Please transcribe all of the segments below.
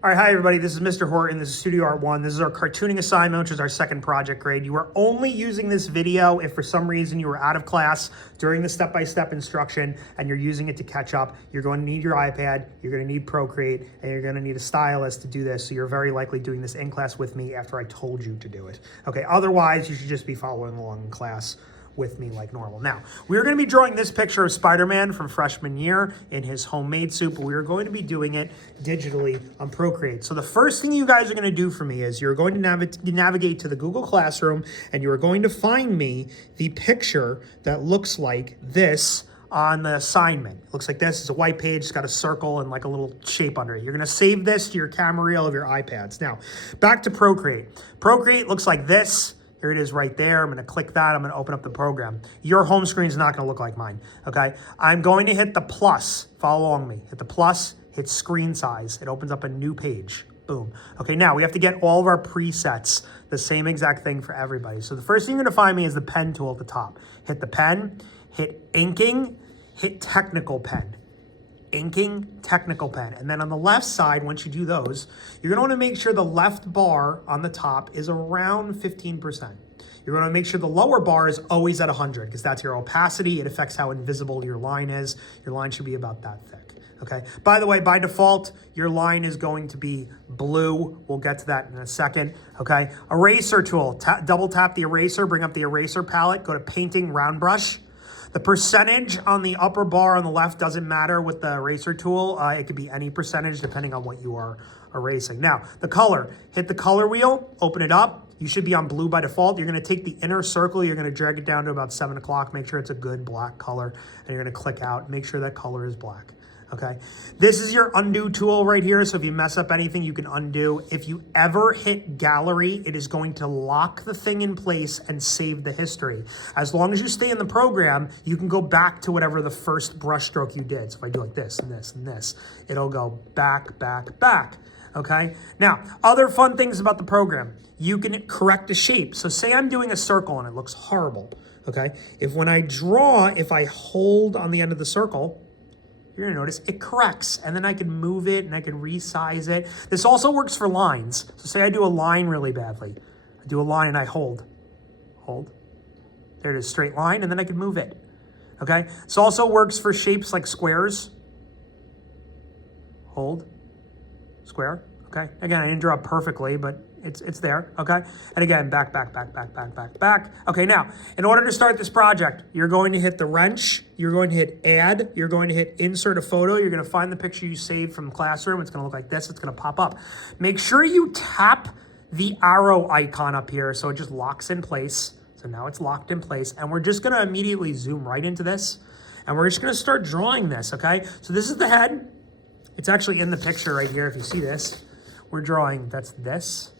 All right, hi everybody, this is Mr. Horton, this is Studio Art 1. This is our cartooning assignment, which is our second project grade. You are only using this video if for some reason you were out of class during the step-by-step instruction and you're using it to catch up. You're going to need your iPad, you're going to need Procreate, and you're going to need a stylus to do this, so you're very likely doing this in class with me after I told you to do it. Okay, otherwise you should just be following along in class with me like normal. Now, we're going to be drawing this picture of Spider-Man from freshman year in his homemade suit, but we're going to be doing it digitally on Procreate. So the first thing you guys are going to do for me is you're going to navigate to the Google Classroom, and you're going to find me the picture that looks like this on the assignment. It looks like this. It's a white page. It's got a circle and like a little shape under it. You're going to save this to your camera reel of your iPads. Now, back to Procreate. Procreate looks like this. Here it is right there. I'm going to click that. I'm going to open up the program. Your home screen is not going to look like mine, okay? I'm going to hit the plus. Follow along with me. Hit the plus, hit screen size. It opens up a new page. Boom. Okay, now we have to get all of our presets, the same exact thing for everybody. So the first thing you're going to find me is the pen tool at the top. Hit the pen, hit inking, hit technical pen. Inking, technical pen. And then on the left side, once you do those, you're gonna wanna make sure the left bar on the top is around 15%. You're gonna make sure the lower bar is always at 100 because that's your opacity. It affects how invisible your line is. Your line should be about that thick, okay? By the way, by default, your line is going to be blue. We'll get to that in a second, okay? Eraser tool, double tap the eraser, bring up the eraser palette, go to painting, round brush. The percentage on the upper bar on the left doesn't matter with the eraser tool. It could be any percentage depending on what you are erasing. Now, the color, hit the color wheel, open it up. You should be on blue by default. You're gonna take the inner circle, you're gonna drag it down to about 7 o'clock, make sure it's a good black color, and you're gonna click out, make sure that color is black. Okay, this is your undo tool right here. So if you mess up anything, you can undo. If you ever hit gallery, it is going to lock the thing in place and save the history. As long as you stay in the program, you can go back to whatever the first brush stroke you did. So if I do like this and this and this, it'll go back, back, back. Okay, now other fun things about the program. You can correct a shape. So say I'm doing a circle and it looks horrible. Okay, if when I draw, if I hold on the end of the circle, you're gonna notice it corrects, and then I can move it and I can resize it. This also works for lines. So say I do a line really badly. I do a line and I hold. There it is, straight line, and then I can move it, okay? This also works for shapes like squares. Hold, square, okay? Again, I didn't draw it perfectly, but it's there, okay? And again, back, back, back, back, back, back, back. Okay, now, in order to start this project, you're going to hit the wrench, you're going to hit add, you're going to hit insert a photo, you're gonna find the picture you saved from the classroom, it's gonna look like this, it's gonna pop up. Make sure you tap the arrow icon up here so it just locks in place. So now it's locked in place, and we're just gonna immediately zoom right into this, and we're just gonna start drawing this, okay? So this is the head. It's actually in the picture right here, if you see this. We're drawing, that's this.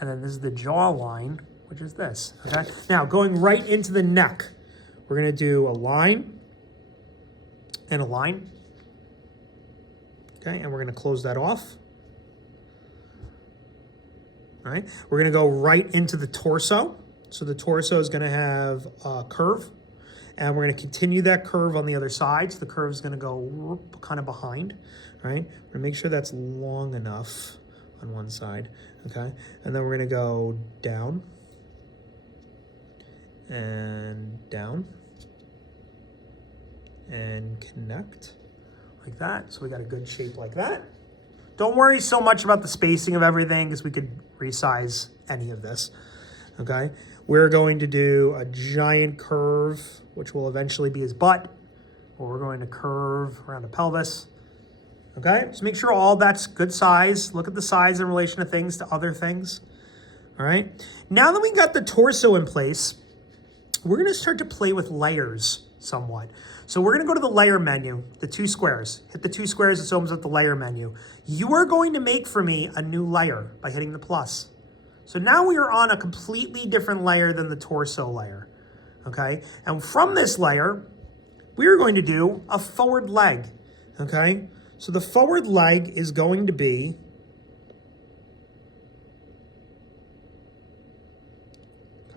And then this is the jawline, which is this, okay? Now, going right into the neck, we're gonna do a line and a line, okay? And we're gonna close that off, all right? We're gonna go right into the torso. So the torso is gonna have a curve, and we're gonna continue that curve on the other side. So the curve is gonna go kind of behind, all right? We're gonna make sure that's long enough on one side, okay? And then we're gonna go down and down and connect like that. So we got a good shape like that. Don't worry so much about the spacing of everything because we could resize any of this, okay? We're going to do a giant curve, which will eventually be his butt, or we're going to curve around the pelvis. Okay, just make sure all that's good size. Look at the size in relation to things, to other things. All right, now that we got the torso in place, we're gonna start to play with layers somewhat. So we're gonna go to the layer menu, the 2 squares. Hit the 2 squares, it opens up the layer menu. You are going to make for me a new layer by hitting the plus. So now we are on a completely different layer than the torso layer, okay? And from this layer, we are going to do a forward leg, okay? So the forward leg is going to be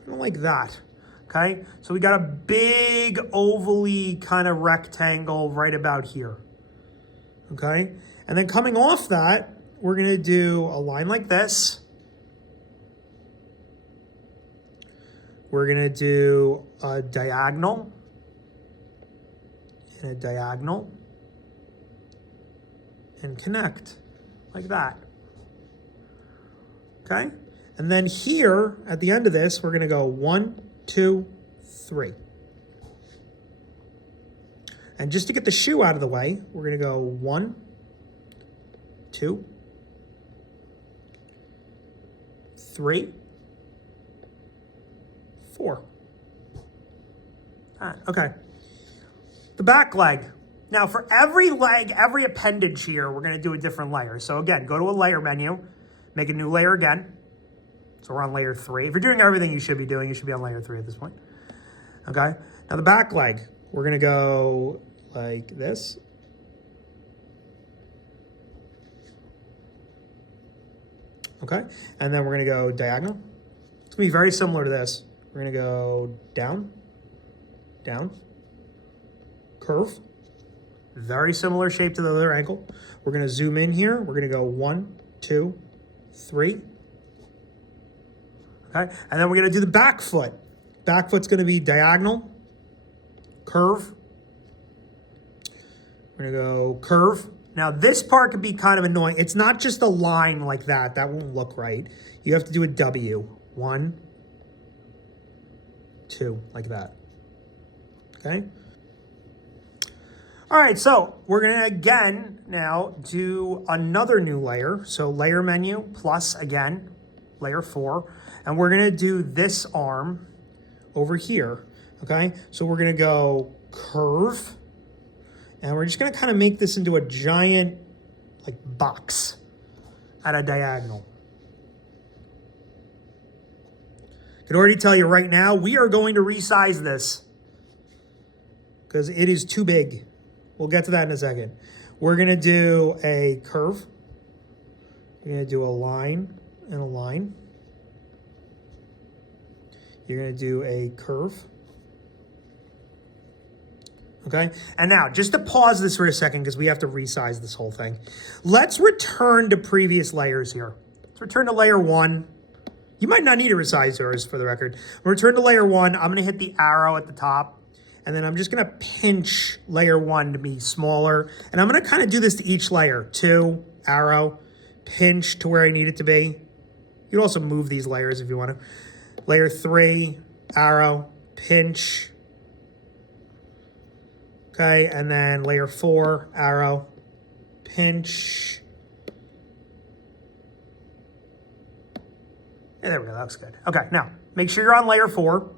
kind of like that, okay? So we got a big ovally kind of rectangle right about here, okay? And then coming off that, we're gonna do a line like this. We're gonna do a diagonal and a diagonal and connect like that. Okay? And then here at the end of this, we're gonna go 1, 2, 3. And just to get the shoe out of the way, we're gonna go 1, 2, 3, 4. Okay. The back leg. Now for every leg, every appendage here, we're gonna do a different layer. So again, go to a layer menu, make a new layer again. So we're on layer 3. If you're doing everything you should be doing, you should be on layer 3 at this point. Okay. Now the back leg, we're gonna go like this. Okay. And then we're gonna go diagonal. It's gonna be very similar to this. We're gonna go down, down, curve. Very similar shape to the other ankle. We're gonna zoom in here. We're gonna go 1, 2, 3. Okay, and then we're gonna do the back foot. Back foot's gonna be diagonal, curve. We're gonna go curve. Now this part can be kind of annoying. It's not just a line like that. That won't look right. You have to do a W. 1, 2, like that. Okay. All right, so we're gonna again now do another new layer. So layer menu plus again, layer 4. And we're gonna do this arm over here, okay? So we're gonna go curve, and we're just gonna kind of make this into a giant like box at a diagonal. I can already tell you right now, we are going to resize this because it is too big. We'll get to that in a second. We're gonna do a curve. You're gonna do a line and a line. You're gonna do a curve. Okay, and now just to pause this for a second because we have to resize this whole thing. Let's return to previous layers here. Let's return to layer 1. You might not need to resize yours for the record. Return to layer 1. I'm gonna hit the arrow at the top. And then I'm just gonna pinch layer 1 to be smaller. And I'm gonna kind of do this to each layer. 2, arrow, pinch to where I need it to be. You can also move these layers if you want to. Layer 3, arrow, pinch. Okay, and then layer 4, arrow, pinch. And there we go, that looks good. Okay, now, make sure you're on layer 4.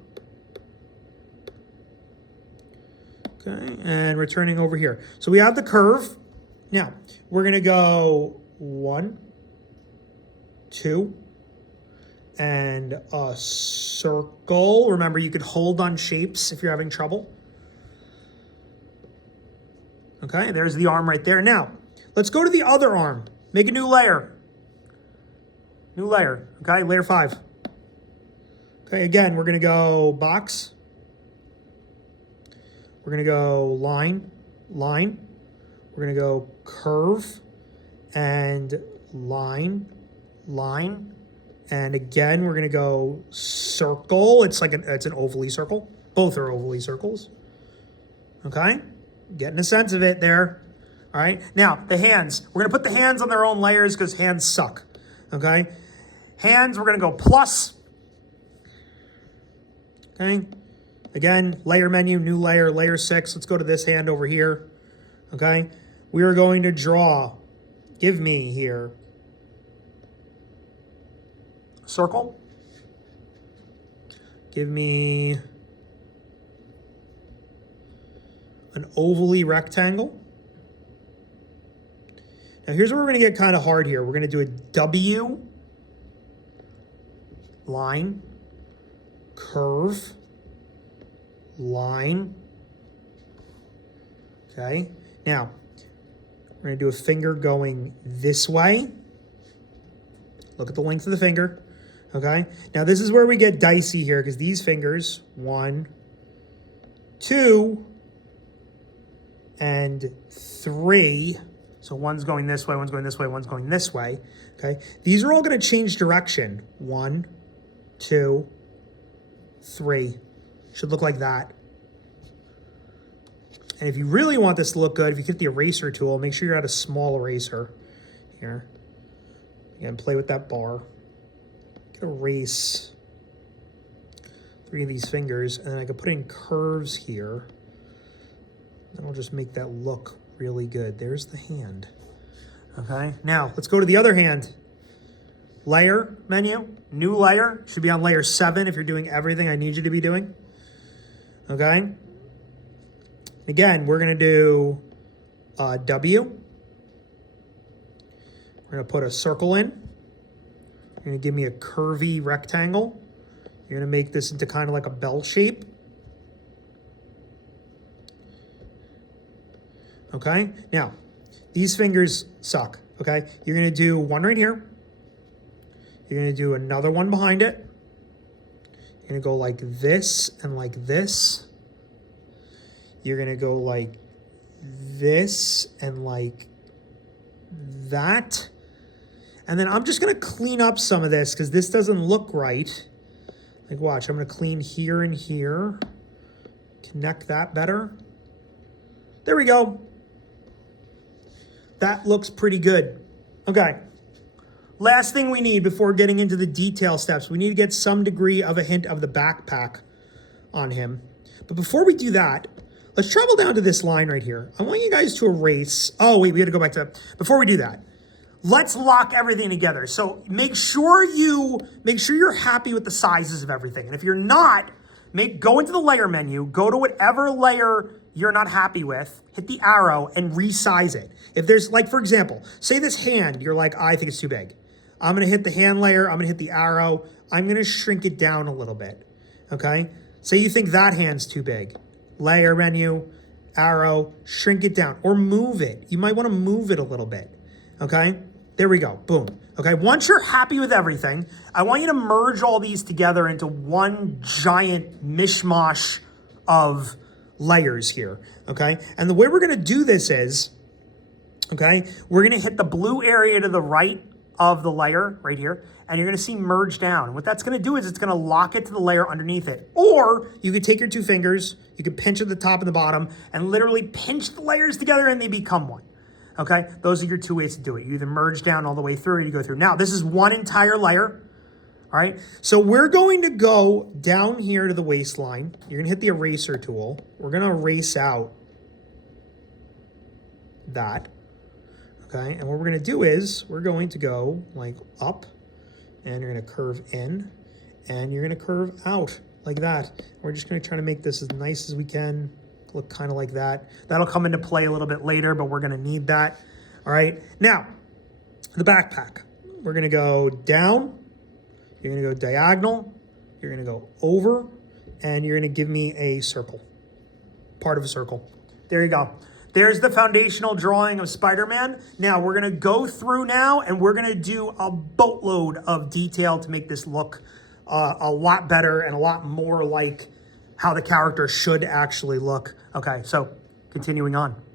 Okay, and returning over here. So we have the curve. Now, we're gonna go 1, 2, and a circle. Remember, you could hold on shapes if you're having trouble. Okay, there's the arm right there. Now, let's go to the other arm. Make a new layer. New layer, okay, layer 5. Okay, again, we're gonna go box. We're gonna go line, line. We're gonna go curve and line, line. And again, we're gonna go circle. It's like it's an ovally circle. Both are ovally circles. Okay, getting a sense of it there. All right, now the hands. We're gonna put the hands on their own layers because hands suck. Okay, hands, we're gonna go plus. Okay. Again, layer menu, new layer, layer 6. Let's go to this hand over here, okay? We are going to draw, give me here, a circle. Give me an ovally rectangle. Now here's where we're gonna get kind of hard here. We're gonna do a W, line, curve, line. Okay, now we're gonna do a finger going this way. Look at the length of the finger. Okay, now this is where we get dicey here because these fingers, 1, 2, and 3 So one's going this way, one's going this way, one's going this way, okay? These are all gonna change direction. 1, 2, 3. Should look like that. And if you really want this to look good, if you get the eraser tool, make sure you're at a small eraser here. Again, play with that bar. Erase 3 of these fingers, and then I could put in curves here. That'll just make that look really good. There's the hand. Okay, now let's go to the other hand. Layer menu, new layer, should be on layer 7 if you're doing everything I need you to be doing. Okay. Again, we're gonna do W. We're gonna put a circle in. You're gonna give me a curvy rectangle. You're gonna make this into kind of like a bell shape. Okay, now, these fingers suck, okay? You're gonna do one right here. You're gonna do another one behind it. You're gonna go like this and like this. You're gonna go like this and like that. And then I'm just gonna clean up some of this because this doesn't look right. Like watch, I'm gonna clean here and here. Connect that better. There we go. That looks pretty good. Okay. Last thing we need before getting into the detail steps, we need to get some degree of a hint of the backpack on him. But before we do that, let's travel down to this line right here. I want you guys to erase. Oh, wait, we got to go back to, before we do that, let's lock everything together. So make sure you're happy with the sizes of everything. And if you're not, go into the layer menu, go to whatever layer you're not happy with, hit the arrow and resize it. If there's, like, for example, say this hand, you're like, I think it's too big. I'm gonna hit the hand layer, I'm gonna hit the arrow, I'm gonna shrink it down a little bit, okay? Say you think that hand's too big. Layer menu, arrow, shrink it down, or move it. You might wanna move it a little bit, okay? There we go, boom. Okay, once you're happy with everything, I want you to merge all these together into one giant mishmash of layers here, okay? And the way we're gonna do this is, okay, we're gonna hit the blue area to the right of the layer right here, and you're gonna see merge down. And what that's gonna do is it's gonna lock it to the layer underneath it. Or you could take your 2 fingers, you could pinch at the top and the bottom, and literally pinch the layers together and they become one. Okay, those are your 2 ways to do it. You either merge down all the way through or you go through. Now, this is one entire layer, all right? So we're going to go down here to the waistline. You're gonna hit the eraser tool. We're gonna erase out that, okay? And what we're gonna do is we're going to go like up, and you're gonna curve in, and you're gonna curve out like that. We're just gonna try to make this as nice as we can. Look kind of like that. That'll come into play a little bit later, but we're gonna need that. All right, now, the backpack. We're gonna go down, you're gonna go diagonal, you're gonna go over, and you're gonna give me a circle, part of a circle. There you go. There's the foundational drawing of Spider-Man. Now we're gonna go through now and we're gonna do a boatload of detail to make this look a lot better and a lot more like how the character should actually look. Okay, so continuing on.